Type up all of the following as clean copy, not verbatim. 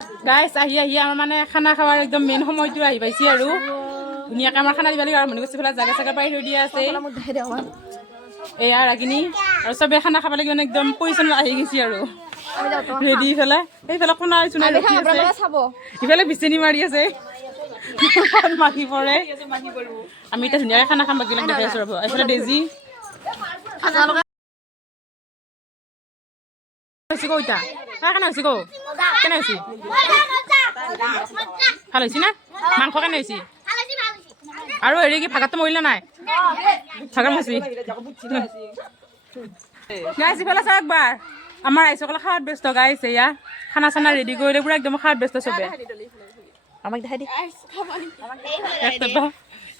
গাইছ আহি আমাৰ মানে খানা খাৱাৰ একদম মেইন সময়টো আহি পাইছে আৰু ধুনীয়াকৈ আমাৰ খানা দিব লাগে আৰম্ভণি কৰিছে পেলাই জাগা চাগা পাই থৈ দিয়া আছে এয়া ৰাগিনী আৰু চবে খানা খাব লাগে মানে একদম পজিশ্যন আহি গৈছে আৰু ৰেডি পেলাই সেইফালে কোনা চুনাই ৰখি আছে ইফালে বিচনি মাৰি আছে মাখি পৰে আমি এতিয়া ধুনীয়াকৈ খানা খাম বাকীবিলাক দেখাই আছো ৰ'ব এইফালে ডেজি কৌতা কেনে হৈছে কৌ কেনে হৈছে ভাল হৈছে না মাংস কেনে হৈছে আৰু হেৰি কি ভাগাতটো মৰিলে নাই ভাগা মচি গাইছ ইফালে চাওক একবাৰ আমাৰ আইসকলে খাৱাত ব্যস্ত গাইছ এয়া খানা চানা ৰেডি কৰিলে পুৰা একদম খাৱাত ব্যস্ত চবে আমাক দেখাই দি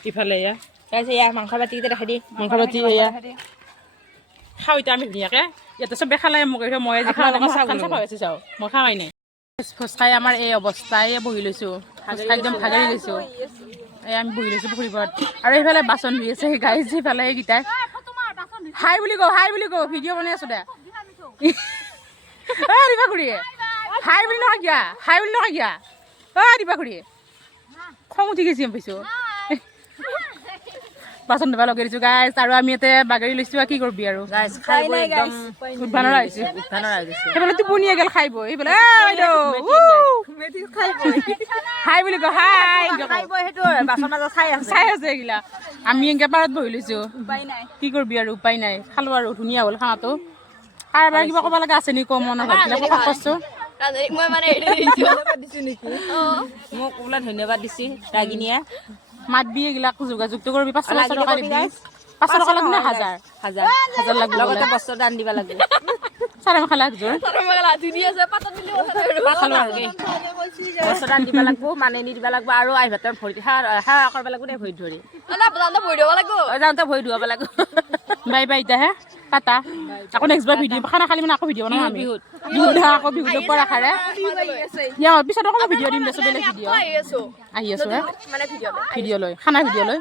ইফালে এয়া গাইছ এয়া মাংস বাতি দেখাই দি মাংস বাতি এয়া খাওঁ এতিয়া আমি ধুনীয়াকৈ ইয়াতে চবে খালে মোক মই আজি খাওঁ চাফা হৈছে চাওঁ মই খাৱাই নাই ভোজ খাই আমাৰ এই অৱস্থাই বহি লৈছোঁ ভোজ খাই একদম ভাগৰি লৈছোঁ এই আমি বহি লৈছোঁ পুখুৰী পাৰত আৰু এইফালে বাচন ধুই আছে গাইজ সিফালে এইকেইটাই হাই বুলি কওঁ ভিডিঅ' বনাই আছোঁ দে দিবা খুৰীয়ে হাই বুলি নহয় কিয়া দিবা খুৰীয়ে খং উঠি গৈছে গম পাইছোঁ বাচন ধুবা লগাই দিছোঁ গাইজ আৰু আমি ইয়াতে বাগৰি লৈছোঁ কি কৰবি আৰু উদ্ভানৰা হৈছে সেইফালে টোপনিয়ে গেল খাই বৈ সেইফালে হাই বুলি কওঁ চাই আছে এইগিলা আমি এনেকে পাৰত বহি লৈছোঁ কি কৰবি আৰু উপায় নাই খালোঁ আৰু ধুনীয়া হ'ল খানাটো কাৰোবাৰ কিবা ক'ব লগা আছে নেকি মনৰ ভাববিলাক প্ৰকাশ কৰিছোঁ মোক বোলে ধন্যবাদ দিছে ৰাগিনীয়ে মাতবি এইগিলাক যোগাযোগটো কৰিবি 500 টকা দিবি 500 টকা লাগব না 1000 লাগব লগতে বস্ত্ৰ দান দিবা লাগব চাৰে মেখেলা একযোৰ বস্ত্ৰ দান দিবা লাগব মানে নি দিবা লাগব আৰু আই ভাতৰ ভৰি হা কৰিব লাগব দে ভৰি ধৰি যাওঁতে ভৰি ধুৱাব লাগব বাই বাই এতিয়া হে টাটা আকৌ নেক্সট বাৰ ভিডিঅ' খানা খালি মানে আকৌ ভিডিঅ' বনাম আমি বিহুত আকৌ বিহুত পৰা খাৰে পিছত আকৌ ভিডিঅ' দিম দেছো বেলেগ ভিডিঅ' আহি আছো ভিডিঅ' লৈ খানা ভিডিঅ' লৈ